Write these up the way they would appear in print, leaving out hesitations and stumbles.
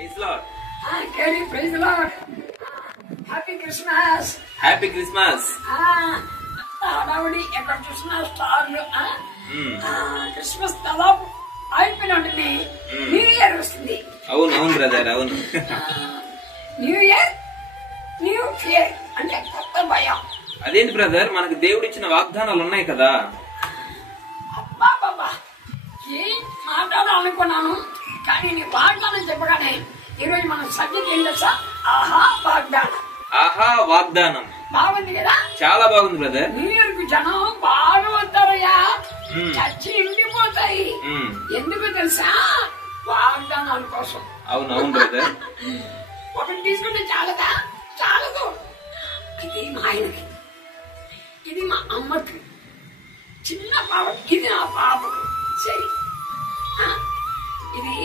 Praise lord. కేరీ praise lord. Happy Christmas. Happy Christmas. హడావుడి ఎక్కడ చూసినా స్టార్లు. క్రిస్మస్ దాదాపు అయిపోయినట్టుంది. న్యూ ఇయర్ వస్తుంది. అవును అవును బ్రదర్, అవును. న్యూ ఇయర్ న్యూ ఫియర్ అంటే కొత్త భయం. అదేంటి బ్రదర్, మనకు దేవుడు ఇచ్చిన వాగ్దానాలు ఉన్నాయి కదా. అబ్బా బాబా ఏం మాట్లాడాలనుకున్నాను కానీ నీ వాగ్దానం చెప్పగానే ఈరోజు మన సబ్జెక్ట్ ఏం తెలుసా? ఆహా వాగ్దానం. ఆహా వాగ్దానం బాగుంది కదా, చాలా బాగుంది బ్రదర్. న్యూ ఇయర్ కు జనం బాగా వస్తారయ్యా, చచ్చి ఇండిపోతాయి. ఎందుకు తెలుసా? వాగ్దానాల కోసం. అవును అవును బ్రదర్. ఒకటి తీసుకుంటే చాలదా? చాలదు. ఇది మా ఆయనకి, ఇది మా అమ్మకి, చిన్న పాప, ఇది నా పాపకు. సరే ఇది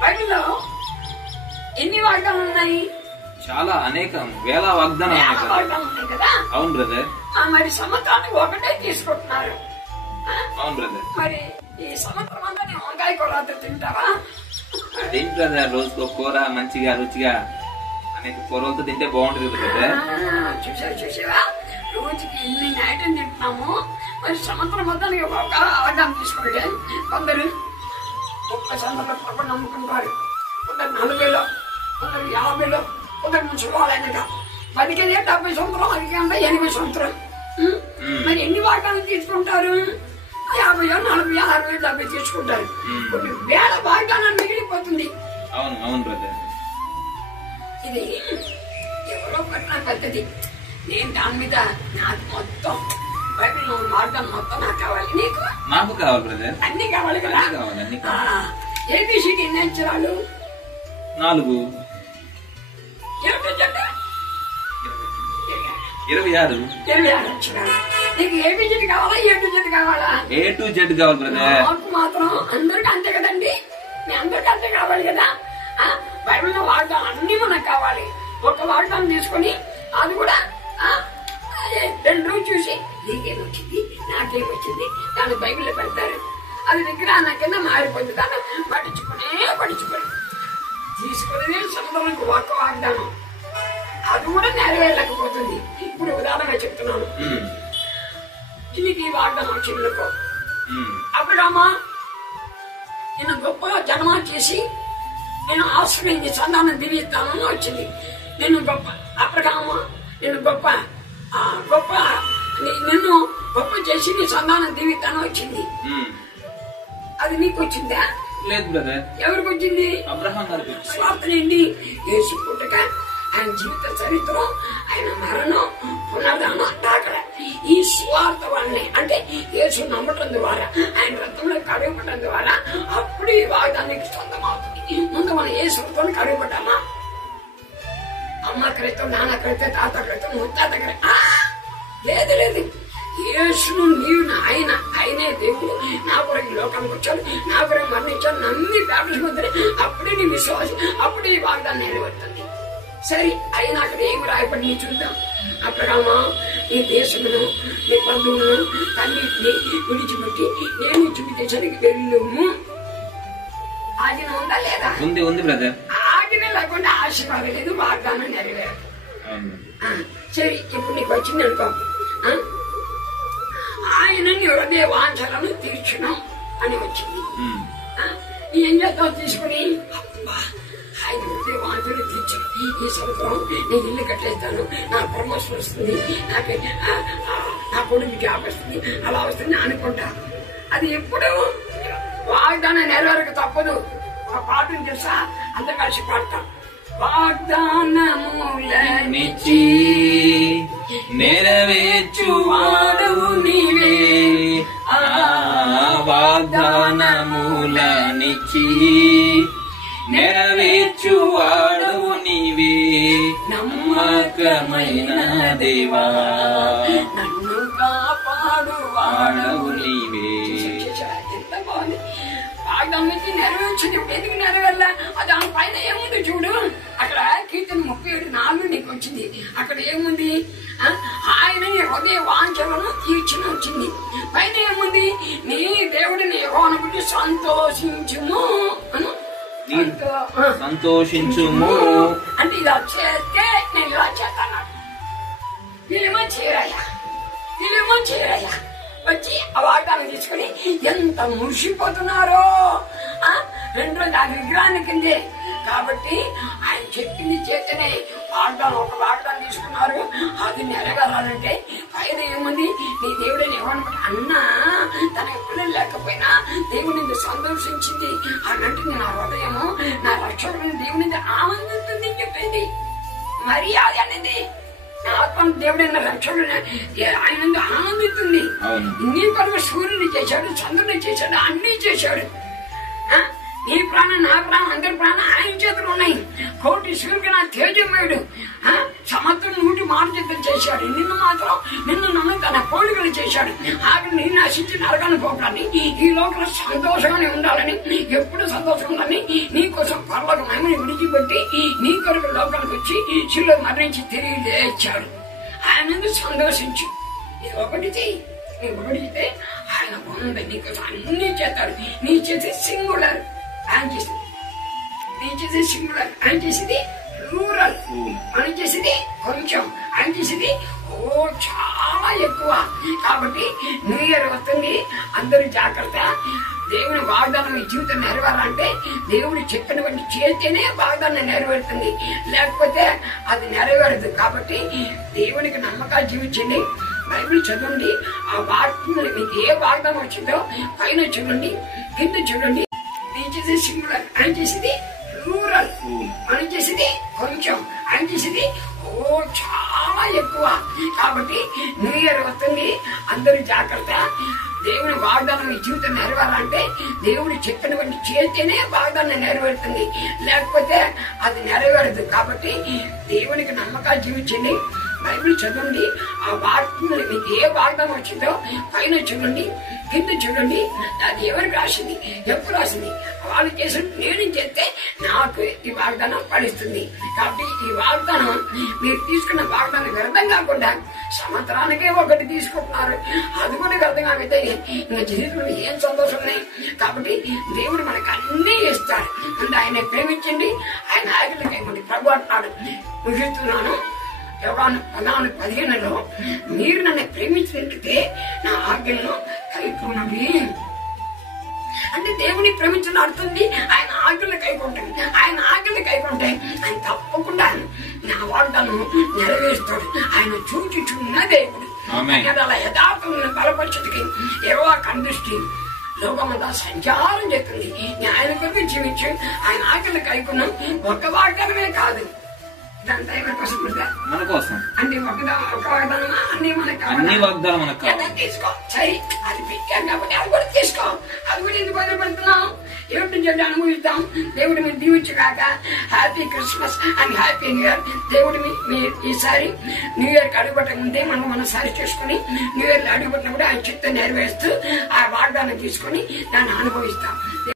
బైబిల్లో ఎన్ని వాగ్దానాలు ఉన్నాయి? చాలా అనేకం, వేల వాగ్దానాలు ఉన్నాయి కదా. అవును బ్రదర్. మరి సంవత్సరానికి ఒకటే తీసుకుంటున్నారు. అవును బ్రదర్. మరి ఈ సంవత్సరం అంతా నేను వంకాయ కూర తింటావా? అదేంటి బ్రదర్, రోజుకో కూర మంచిగా రుచిగా అనేక కూరలతో తింటే బాగుంటుంది బ్రదర్. చూసావా, రోజుకి ఎన్ని ఐటమ్ తింటున్నాము. మరి సంవత్సరం మొత్తానికి ఒక ఆదాం తీసుకుంటే కొందరు 30 సంవత్సరాల పొరపాటు నమ్ముకుంటారు, కొందరు 40లో, కొందరు 50లో, కొందరు ముసలివాళ్ళైనగా 10 70 సంవత్సరం, 80 సంవత్సరం. మరి ఎన్ని వాగ్దానాలు తీసుకుంటారు? 50, 40, 60, 70 తీసుకుంటారు. కొన్ని వేల వాగ్దానాలు మిగిలిపోతుంది. అవును అవును బ్రదర్. ఇది ఎవరో పట్టిన పద్ధతి. నేను దాని మీద నాకు మొత్తం బైబిల్ వాగ్దానం మొత్తం నాకు కావాలి. నీకు నాకు కావాలి బ్రదర్. అన్ని కావాలి కదా. ఏబిసిడి ఎన్ని అక్షరాలు? 4. 26 అక్షరాలు. నీకు ఏబిసిడి కావాలా, ఏ టు జెడ్ కావాలా? ఏ టు జెడ్ కావాలి బ్రదర్. నాకు మాత్రం అందరికి అంతే కదండి, మీ అందరికి అంతే కావాలి కదా. బైబిల్లో వాగ్దానం అన్ని మనకు కావాలి. ఒక వాగ్దానం తీసుకొని అది కూడా 2 రోజులు చూసి నీకేమొచ్చింది నాకేమొచ్చింది దాన్ని బైబిల్లో పెడతారు. అది విగ్రహం కింద మారిపోతుంది. దాన్ని పట్టించుకొని తీసుకునే సముద్రానికి ఒక వాగ్దానం అది కూడా నెరవేరలేకపోతుంది. ఇప్పుడు ఉదాహరణగా చెప్తున్నాను. నీకు ఈ వాగ్దానం వచ్చింది. అబ్రహామా నేను గొప్పగా జన్మ చేసి నేను ఆశ్రయించి సంతానం దివ్యతానని వచ్చింది. నేను గొప్ప అబ్రహామా, నేను గొప్ప నిన్ను గొప్ప చేసి నీ సంతానం దివ్యతానం వచ్చింది. అది నీకు వచ్చిందా? లేదు బ్రదర్. ఎవరికి వచ్చింది? అబ్రహాం గారికి. స్వార్థనండి. యేసు పుట్టక, ఆయన జీవిత చరిత్రం, ఆయన మరణం, పునర్ధానం అంతా అక్కడ ఈ స్వార్థ వల్లనే. అంటే యేసు నమ్మటం ద్వారా, ఆయన రక్తంలో కడగబడటం ద్వారా అప్పుడు ఈ వాగ్దానానికి సొంతం అవుతుంది. ముందు మనం యేసుతో కడగబడ్డామా? అమ్మ క్రైతం, నాన్న క్రైతం, తాత క్రైతం, ముత్తాత క్రైతం లేదు లేదు. యేసును నీవు ఆయనే దేవుడు, నా కొరకు లోకానికి వచ్చాడు, నా కొరకు మరణించాడు, నమ్మి బాప్టిజం అప్పుడే నీ విశ్వాసం, అప్పుడే ఈ వాగ్దానం నెరవేరుతుంది. సరే అయినా అక్కడ ఏమి రాయబడి నీ చూద్దాం. అబ్రహామా నీ దేశమును, నీ బంధువులను, తన్నిటిని విడిచిపెట్టి నేను చూపించడానికి వెళ్ళుము. ఆజ్ఞ ఉందా లేదా? ఉంది బ్రదర్. ఆజ్ఞ లేకుండా ఆశీర్వాదం లేదు, వాగ్దానం నెరవేరదు. సరే ఇప్పుడు నీకు వచ్చింది అనుకో, ఆయన నీ హృదయ వాంఛలను తీర్చును అని వచ్చింది. ఏం చేద్దాం తీసుకుని? ఆయన హృదయ వాంఛలు తీర్చను. ఈ సంవత్సరం నేను ఇల్లు కట్టేస్తాను, నా ప్రమోషన్ వస్తుంది, నా కొడుకు జాబ్ వస్తుంది, అలా వస్తుంది అనుకుంటా. అది ఎప్పుడు వాగ్దానం నెరవేరక తప్పదు. ఒక పాటను తెలుసా? అంత కలిసి పాడతాం. వాగ్దానములనిచ్చి నెరవేర్చువాడవు నీవే, వాగ్దానములనిచ్చి నెరవేర్చువాడవు నీవే, నమ్మకమైన దేవా నన్ను కాపాడువాడవు నీవే. ఎంత బాగుంది. వాగ్దానం నెరవేర్చింది. ఎందుకు నెరవేరలా? దాని పైన ఏముంది చూడు. అక్కడ కీర్తన 37:4 నీకు వచ్చింది. అక్కడ ఏముంది? ఆయన నీ హృదయ వాంఛలను తీర్చుని వచ్చింది. పైన ఏముంది? నీ దేవుడిని యెహోవాను గురించి సంతోషించుము అను. సంతోషించుము. అంటే ఇలా చేస్తే నేను ఇలా చేస్తాను. వీళ్ళేమో చేయరయ్యా, వీళ్ళేమో చేయరయ్యా. వచ్చి ఆ వాగ్దానం తీసుకుని ఎంత మురిసిపోతున్నారో. 2 రోజులు ఆ విగ్రహానికి కిందే. కాబట్టి ఆయన చెప్పింది చేతనే వాగ్దానం, ఒక వాగ్దానం తీసుకున్నారు. అది నెరవేరాలంటే పైన ఏముంది, నీ దేవుడిని ఏమనుకుంటా అన్నా తనకి పిల్లలు లేకపోయినా దేవుని సంతోషించింది అన్నట్టు నా హృదయము నా రక్షకుడిని దేవుని ఆనందిస్తుంది చెప్పింది. మరి అది అనేది నా ఆత్మ దేవుడైన రక్షకుడు ఆయన ఆనందిస్తుంది. నీ కొరకు సూర్యుని చేశాడు, చంద్రుని చేశాడు, అన్ని చేశాడు. నీ ప్రాణం, నా ప్రాణం, అందరి ప్రాణం ఆయన చేతులు ఉన్నాయి. కోటి సూర్యుడు నా తేజమయుడు, సమర్థుడు 100 మాట చేతులు చేశాడు. నిన్ను మాత్రం నిన్ను నన్ను తన పోలికలు చేశాడు. ఆవిడ నేను నశించి నరకాన్ని పోకాలని, ఈ లోకంలో సంతోషంగానే ఉండాలని, ఎప్పుడు సంతోషం ఉండాలని నీ కోసం పర్లోక మహిమని విడిచిపెట్టి నీ కొరకు లోకానికి వచ్చి శిలువ మరణించి తిరిగి లేచాడు. ఆయన సంతోషించు. ఇది ఒకటితే ఆయన బాగుంది. నీకోసం అన్ని చేస్తాడు. నీ చేసి సింగులర్ ఆయన చేసింది, నీ చేసి సింగులర్ ఆయన చేసింది, రూరల్ ఆయన చేసింది కొంచెం, ఆయన చేసింది చాలా ఎక్కువ. కాబట్టి న్యూ ఇయర్ వస్తుంది, అందరూ జాగ్రత్త. దేవుని వాగ్దానం ఈ జీవితం నెరవేరాలంటే దేవుడు చెప్పినటువంటి చేస్తేనే వాగ్దానం నెరవేరుతుంది, లేకపోతే అది నెరవేరదు. కాబట్టి దేవునికి నమ్మకాలు జీవించండి, బైబిల్ చదవండి. ఆ వాగ్దానం మీకు ఏ వాగ్దానం వచ్చిందో పైన చూడండి, కింద చూడండి. నేను చేసేది సింగులర్, ఆయన చేసేది రూరల్, మనం చేసేది కొంచెం, ఆయన చేసేది చాలా ఎక్కువ. కాబట్టి న్యూ ఇయర్ వస్తుంది, అందరూ జాగ్రత్త. దేవుని వాగ్దానం ఈ జీవితం నెరవేరాలంటే దేవుడు చెప్పినటువంటి చేస్తేనే వాగ్దానం నెరవేరుతుంది, లేకపోతే అది నెరవేరదు. కాబట్టి దేవునికి నమ్మకాలు జీవించండి, బైబిల్ చదవండి. ఆ వాగ్దానం మీకు ఏ వాగ్దానం వచ్చిందో పైన చూడండి, కింద చూడండి. అది ఎవరికి రాసింది, ఎప్పుడు రాసింది, వాళ్ళు చేసి నేను చేస్తే నాకు ఈ వాగ్దానం ఫలిస్తుంది. కాబట్టి ఈ వాగ్దానం మీరు తీసుకున్న వాగ్దానం వ్యర్థం కాకుండా సంవత్సరానికే ఒకటి తీసుకుంటున్నారు, అది కూడా వ్యర్థం కాకపోతే ఇంకా జీవితంలో ఏం సంతోషం ఉన్నాయి. కాబట్టి దేవుడు మనకు అన్ని ఇస్తాడు. అంటే ఆయన ప్రేమించండి, ఆయన ఆజ్ఞలకి ఏమండి ప్రభు అంటున్నాడు. ముగిస్తున్నాను. యోహాను 14:15 మీరు నన్ను ప్రేమించినట్లయితే నా ఆజ్ఞలను కైకొనండి. అంటే దేవుని ప్రేమించిన అర్థంది ఆయన ఆజ్ఞలు కైకుంటుంది. ఆయన ఆజ్ఞలు కైకుంటే ఆయన తప్పకుండా నా వాగ్దానం నెరవేరుస్తాడు. ఆయన చూచుచున్న దేవుడు. అలా యథార్థం బలపరిచేటికి ఏవో కందృష్టి లోకమంతా సంచారం చేస్తుంది. ఆయన కొరకు జీవించి ఆయన ఆజ్ఞలు కైకున్నాం. ఒక వాగ్దానమే కాదు, మన కోసం అంటే ఒక వాగ్దానమా అన్ని మనకు తీసుకో. సరే అది పెట్టాను కాబట్టి అది కూడా తీసుకో. అది కూడా ఎందుకు వదిలిపెడుతున్నాం, ఏమిటి చెప్పి అనుభవిస్తాం. దేవుడు మీరు దీవించగాక. Happy Christmas and happy new year. దేవుడు మీరు ఈసారి న్యూ ఇయర్ కి అడుగుపెట్టక ముందే మనం సరి చేసుకుని న్యూ ఇయర్ అడుగుపెట్టినప్పుడు ఆయన చిత్తం నెరవేరుస్తూ ఆ వాగ్దానం తీసుకుని దాన్ని అనుభవిస్తాం.